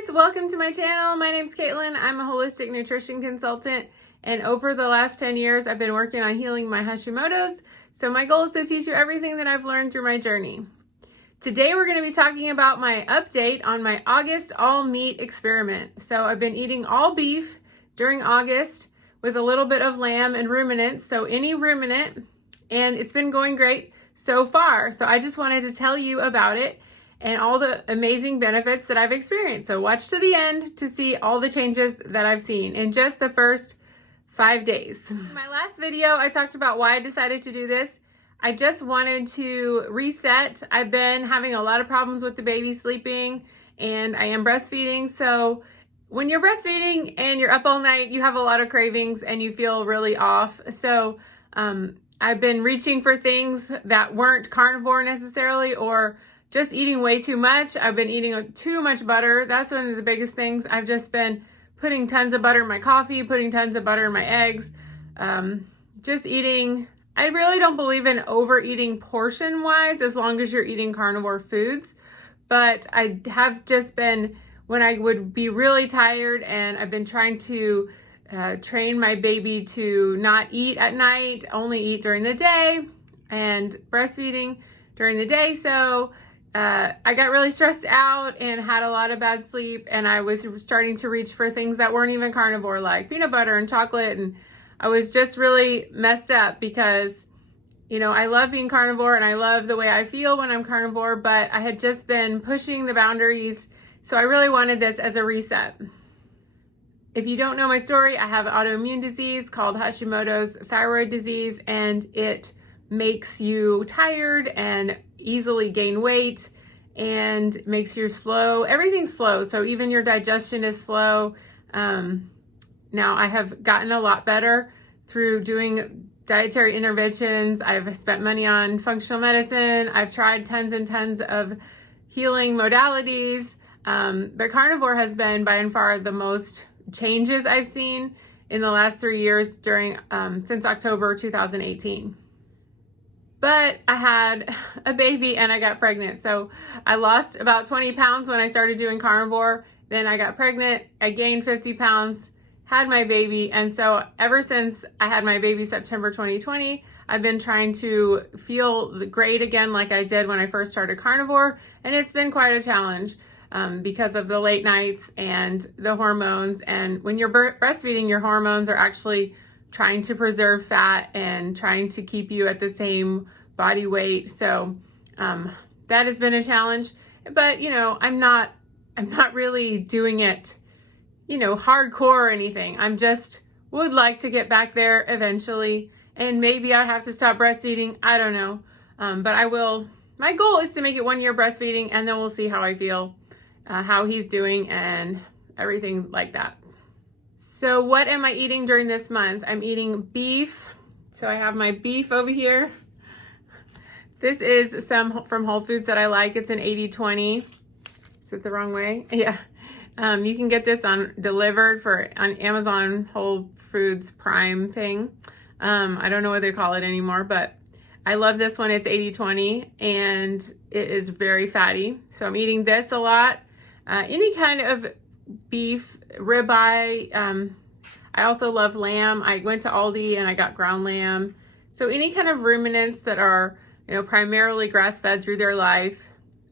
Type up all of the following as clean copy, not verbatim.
guys, welcome to my channel. My name's Caitlin. I'm a holistic nutrition consultant, and over the last 10 years I've been working on healing my hashimotos. So my goal is to teach you everything that I've learned through my journey. Today we're going to be talking about my update on my August all meat experiment. So I've been eating all beef during August with a little bit of lamb and ruminants, so any ruminant, and it's been going great so far. So I just wanted to tell you about it and all the amazing benefits that I've experienced. So watch to the end to see all the changes that I've seen in just the first 5 days. In my last video, I talked about why I decided to do this. I just wanted to reset. I've been having a lot of problems with the baby sleeping, and I am breastfeeding. So when you're breastfeeding and you're up all night, you have a lot of cravings and you feel really off. So I've been reaching for things that weren't carnivore necessarily, or just eating way too much. I've been eating too much butter. That's one of the biggest things. I've just been putting tons of butter in my coffee, putting tons of butter in my eggs, just eating. I really don't believe in overeating portion-wise as long as you're eating carnivore foods. But I have just been, when I would be really tired, and I've been trying to train my baby to not eat at night, only eat during the day, and breastfeeding during the day. So I got really stressed out and had a lot of bad sleep, and I was starting to reach for things that weren't even carnivore, like peanut butter and chocolate, and I was just really messed up because, you know, I love being carnivore and I love the way I feel when I'm carnivore, but I had just been pushing the boundaries, so I really wanted this as a reset. If you don't know my story, I have autoimmune disease called Hashimoto's thyroid disease, and it makes you tired and easily gain weight and makes you slow. Everything's slow, so even your digestion is slow. Now I have gotten a lot better through doing dietary interventions. I've spent money on functional medicine. I've tried tons and tons of healing modalities, but carnivore has been by and far the most changes I've seen in the last 3 years during since October 2018. But I had a baby and I got pregnant. So I lost about 20 pounds when I started doing carnivore. Then I got pregnant, I gained 50 pounds, had my baby. And so ever since I had my baby September 2020, I've been trying to feel great again like I did when I first started carnivore. And it's been quite a challenge because of the late nights and the hormones. And when you're breastfeeding, your hormones are actually trying to preserve fat and trying to keep you at the same body weight. So that has been a challenge, but you know, I'm not really doing it, you know, hardcore or anything. I'm just would like to get back there eventually, and maybe I'd have to stop breastfeeding. I don't know, but I will. My goal is to make it 1 year breastfeeding, and then we'll see how I feel, how he's doing and everything like that. So what am I eating during this month? I'm eating beef. So I have my beef over here. This is some from Whole Foods that I like. It's an 80/20. Is it the wrong way? Yeah. You can get this delivered on Amazon Whole Foods Prime thing. I don't know what they call it anymore, but I love this one. It's 80/20 and it is very fatty. So I'm eating this a lot. Any kind of beef, ribeye. I also love lamb. I went to Aldi and I got ground lamb. So any kind of ruminants that are, you know, primarily grass-fed through their life,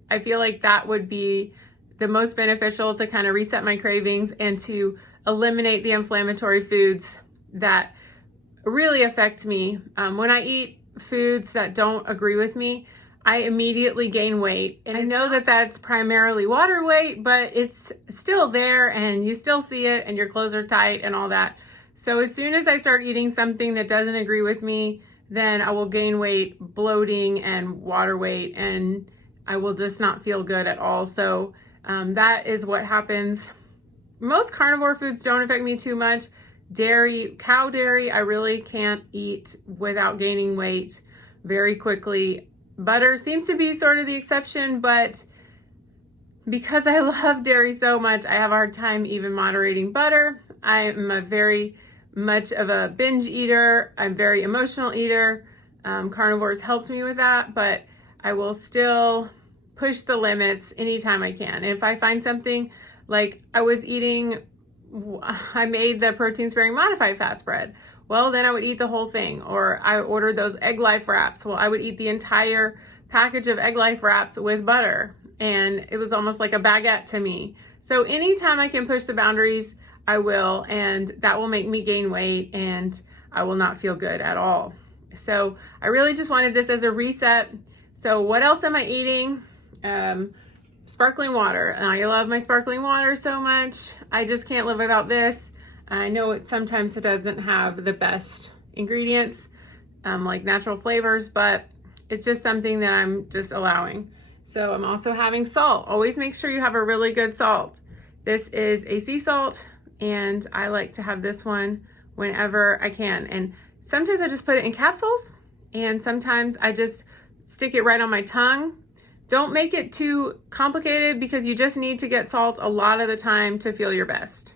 I feel like that would be the most beneficial to kind of reset my cravings and to eliminate the inflammatory foods that really affect me. When I eat foods that don't agree with me, I immediately gain weight. And I know that that's primarily water weight, but it's still there and you still see it and your clothes are tight and all that. So as soon as I start eating something that doesn't agree with me, then I will gain weight, bloating and water weight, and I will just not feel good at all. So that is what happens. Most carnivore foods don't affect me too much. Dairy, cow dairy, I really can't eat without gaining weight very quickly. Butter seems to be sort of the exception, but because I love dairy so much, I have a hard time even moderating butter. I am a very much of a binge eater. I'm a very emotional eater. Carnivores helped me with that, but I will still push the limits anytime I can. And if I find something Like I made the protein sparing modified fat spread. Well, then I would eat the whole thing. Or I ordered those Egg Life wraps. Well, I would eat the entire package of Egg Life wraps with butter. And it was almost like a baguette to me. So anytime I can push the boundaries, I will. And that will make me gain weight and I will not feel good at all. So I really just wanted this as a reset. So what else am I eating? Sparkling water. I love my sparkling water so much. I just can't live without this. I know sometimes it doesn't have the best ingredients, like natural flavors, but it's just something that I'm just allowing. So I'm also having salt. Always make sure you have a really good salt. This is a sea salt, and I like to have this one whenever I can. And sometimes I just put it in capsules, and sometimes I just stick it right on my tongue. Don't make it too complicated because you just need to get salt a lot of the time to feel your best.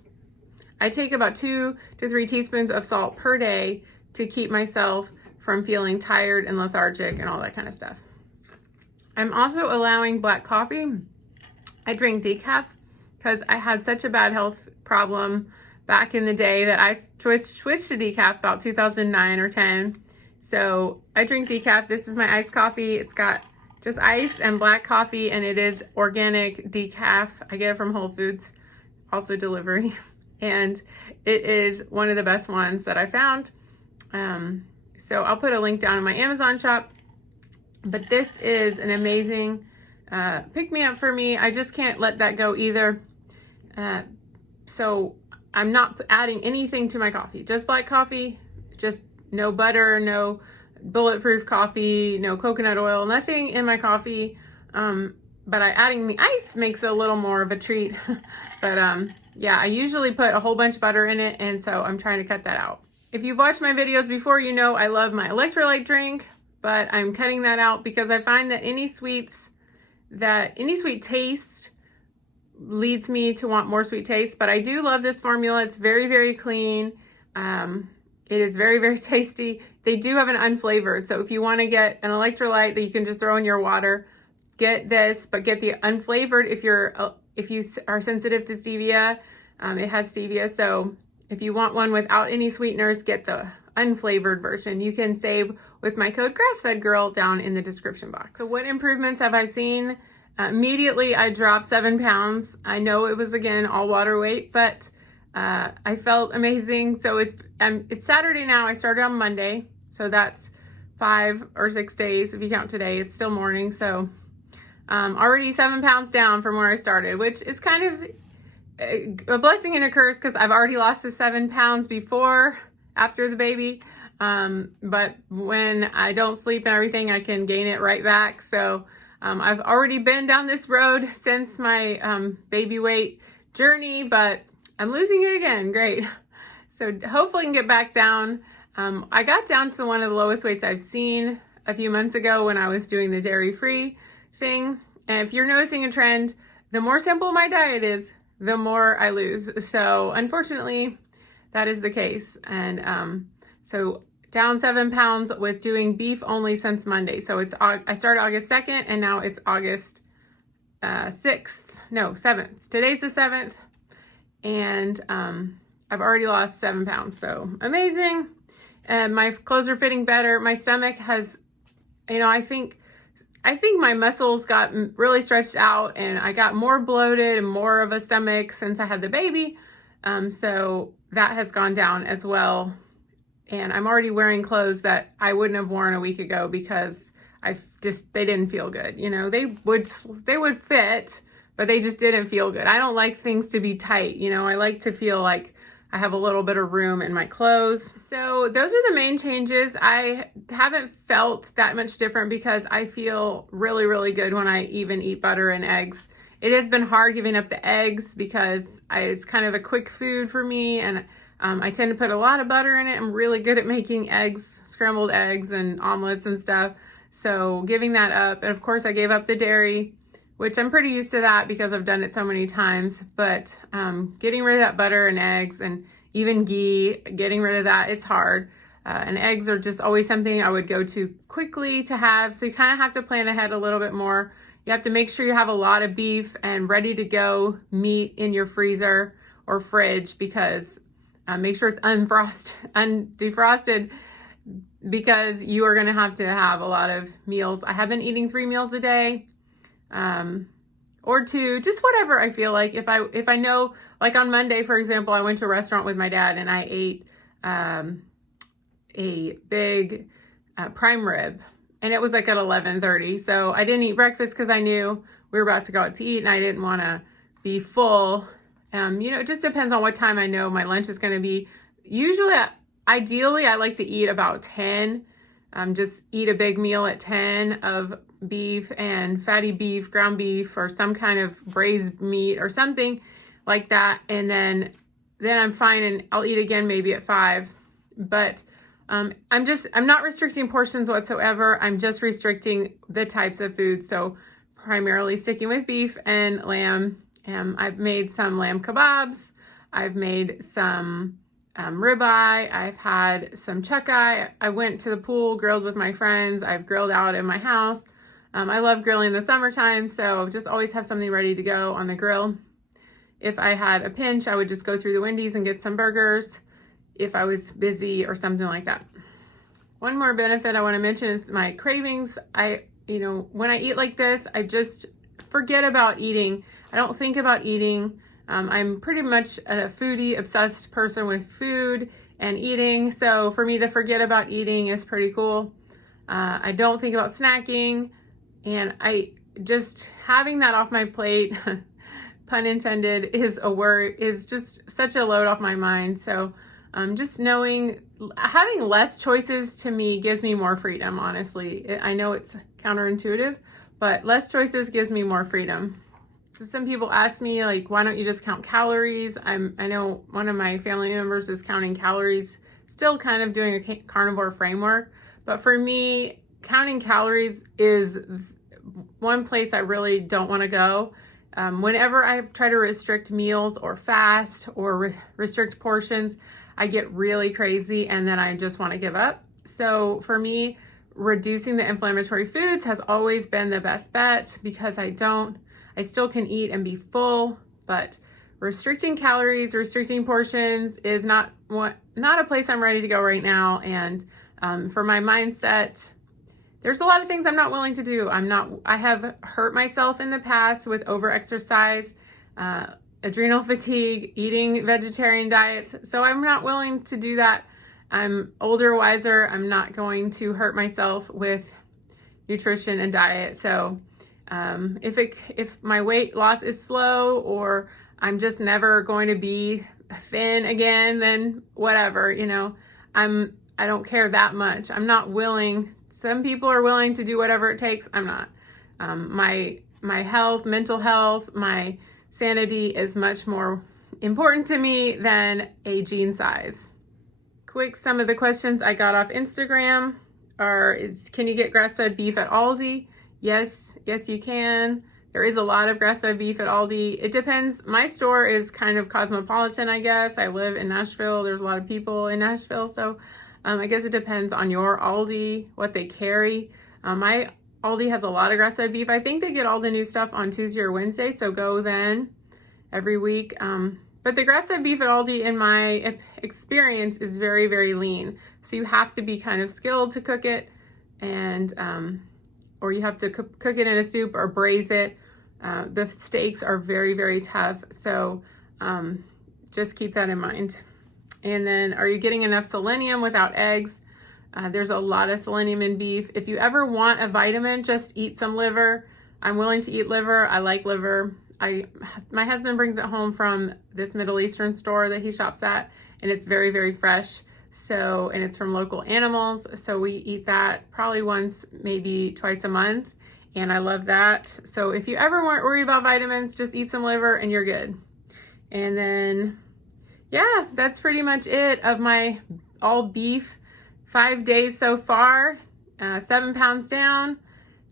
I take about 2 to 3 teaspoons of salt per day to keep myself from feeling tired and lethargic and all that kind of stuff. I'm also allowing black coffee. I drink decaf because I had such a bad health problem back in the day that I switched to decaf about 2009 or 10. So I drink decaf. This is my iced coffee. It's got just ice and black coffee, and it is organic decaf. I get it from Whole Foods, also delivery. And it is one of the best ones that I found. So I'll put a link down in my Amazon shop. But this is an amazing pick-me-up for me. I just can't let that go either. So I'm not adding anything to my coffee. Just black coffee, just no butter, no bulletproof coffee, no coconut oil, nothing in my coffee. But adding the ice makes it a little more of a treat. But yeah, I usually put a whole bunch of butter in it, and so I'm trying to cut that out. If you've watched my videos before, you know I love my electrolyte drink, but I'm cutting that out because I find that any sweet taste leads me to want more sweet taste. But I do love this formula. It's very, very clean. It is very, very tasty. They do have an unflavored. So if you want to get an electrolyte that you can just throw in your water, get this, but get the unflavored if you are sensitive to stevia. It has stevia. So if you want one without any sweeteners, get the unflavored version. You can save with my code GrassFedGirl down in the description box. So what improvements have I seen? Immediately I dropped 7 pounds. I know it was, again, all water weight, but I felt amazing. So it's Saturday now. I started on Monday. So that's 5 or 6 days. If you count today, it's still morning. So already 7 pounds down from where I started, which is kind of a blessing and a curse because I've already lost the 7 pounds before, after the baby. But when I don't sleep and everything, I can gain it right back. So I've already been down this road since my baby weight journey, but I'm losing it again. Great. So hopefully I can get back down. I got down to one of the lowest weights I've seen a few months ago when I was doing the dairy-free thing. And if you're noticing a trend, the more simple my diet is, the more I lose. So unfortunately, that is the case. And so down 7 pounds with doing beef only since Monday. So I started August 2nd and now it's August 7th. Today's the 7th. And I've already lost 7 pounds. So amazing. And my clothes are fitting better. My stomach has, I think my muscles got really stretched out and I got more bloated and more of a stomach since I had the baby. So that has gone down as well. And I'm already wearing clothes that I wouldn't have worn a week ago because they didn't feel good. They would fit, but they just didn't feel good. I don't like things to be tight. I like to feel like I have a little bit of room in my clothes. So those are the main changes. I haven't felt that much different because I feel really, really good when I even eat butter and eggs. It has been hard giving up the eggs because it's kind of a quick food for me, and I tend to put a lot of butter in it. I'm really good at making eggs, scrambled eggs and omelets and stuff. So giving that up. And of course I gave up the dairy, which I'm pretty used to that because I've done it so many times. But getting rid of that butter and eggs and even ghee, getting rid of that, it's hard. And eggs are just always something I would go to quickly to have. So you kind of have to plan ahead a little bit more. You have to make sure you have a lot of beef and ready to go meat in your freezer or fridge, because make sure it's defrosted, because you are going to have a lot of meals. I have been eating 3 meals a day, or 2, just whatever I feel like. If I know, like on Monday, for example, I went to a restaurant with my dad and I ate a big prime rib, and it was like at 11:30. So I didn't eat breakfast because I knew we were about to go out to eat and I didn't want to be full. It just depends on what time I know my lunch is going to be. Usually, ideally, I like to eat about 10. Just eat a big meal at 10 of beef and fatty beef, ground beef, or some kind of braised meat or something like that. And then I'm fine, and I'll eat again maybe at 5. But I'm not restricting portions whatsoever. I'm just restricting the types of food. So primarily sticking with beef and lamb. I've made some lamb kebabs. I've made some ribeye. I've had some chuck eye. I went to the pool, grilled with my friends. I've grilled out in my house. I love grilling in the summertime, so just always have something ready to go on the grill. If I had a pinch, I would just go through the Wendy's and get some burgers if I was busy or something like that. One more benefit I want to mention is my cravings. When I eat like this, I just forget about eating. I don't think about eating. I'm pretty much a foodie, obsessed person with food and eating. So for me to forget about eating is pretty cool. I don't think about snacking, and I just having that off my plate, pun intended, is just such a load off my mind. So just having less choices to me gives me more freedom, honestly. I know it's counterintuitive, but less choices gives me more freedom. So some people ask me, like, why don't you just count calories? I know one of my family members is counting calories, still kind of doing a carnivore framework. But for me, counting calories is one place I really don't want to go. Whenever I try to restrict meals or fast or restrict portions, I get really crazy and then I just want to give up. So for me, reducing the inflammatory foods has always been the best bet, because I still can eat and be full, but restricting calories, restricting portions is not a place I'm ready to go right now. And for my mindset, there's a lot of things I'm not willing to do. I have hurt myself in the past with overexercise, adrenal fatigue, eating vegetarian diets. So I'm not willing to do that. I'm older, wiser. I'm not going to hurt myself with nutrition and diet. So if my weight loss is slow, or I'm just never going to be thin again, then whatever, I don't care that much. I'm not willing. Some people are willing to do whatever it takes. I'm not. My health, mental health, my sanity is much more important to me than a jean size. Some of the questions I got off Instagram can you get grass-fed beef at Aldi? Yes, you can. There is a lot of grass-fed beef at Aldi. It depends. My store is kind of cosmopolitan, I guess. I live in Nashville. There's a lot of people in Nashville. So I guess it depends on your Aldi, what they carry. My Aldi has a lot of grass-fed beef. I think they get all the new stuff on Tuesday or Wednesday, so go then every week. But the grass-fed beef at Aldi, in my experience, is very, very lean. So you have to be kind of skilled to cook it, and or you have to cook it in a soup or braise it. The steaks are very, very tough. So just keep that in mind. And then, are you getting enough selenium without eggs? There's a lot of selenium in beef. If you ever want a vitamin, just eat some liver. I'm willing to eat liver. I like liver. My husband brings it home from this Middle Eastern store that he shops at, and it's very, very fresh. And it's from local animals. So we eat that probably once, maybe twice a month. And I love that. So if you ever weren't worried about vitamins, just eat some liver and you're good. And then, yeah, that's pretty much it of my all beef 5 days so far. 7 pounds down,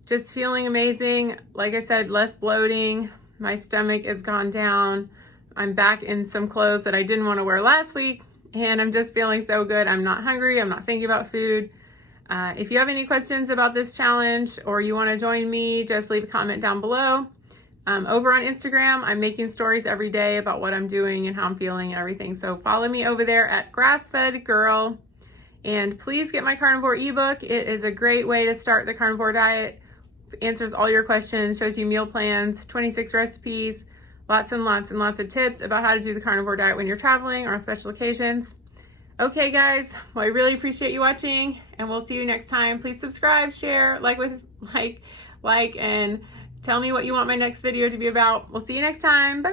just feeling amazing. Like I said, less bloating. My stomach has gone down. I'm back in some clothes that I didn't want to wear last week, and I'm just feeling so good. I'm not hungry. I'm not thinking about food. If you have any questions about this challenge or you want to join me, just leave a comment down below. Over on Instagram, I'm making stories every day about what I'm doing and how I'm feeling and everything. So follow me over there at Grass-Fed Girl. And please get my carnivore ebook. It is a great way to start the carnivore diet. Answers all your questions, shows you meal plans, 26 recipes, lots and lots and lots of tips about how to do the carnivore diet when you're traveling or on special occasions. Okay guys, well I really appreciate you watching and we'll see you next time. Please subscribe, share, like, and tell me what you want my next video to be about. We'll see you next time. Bye.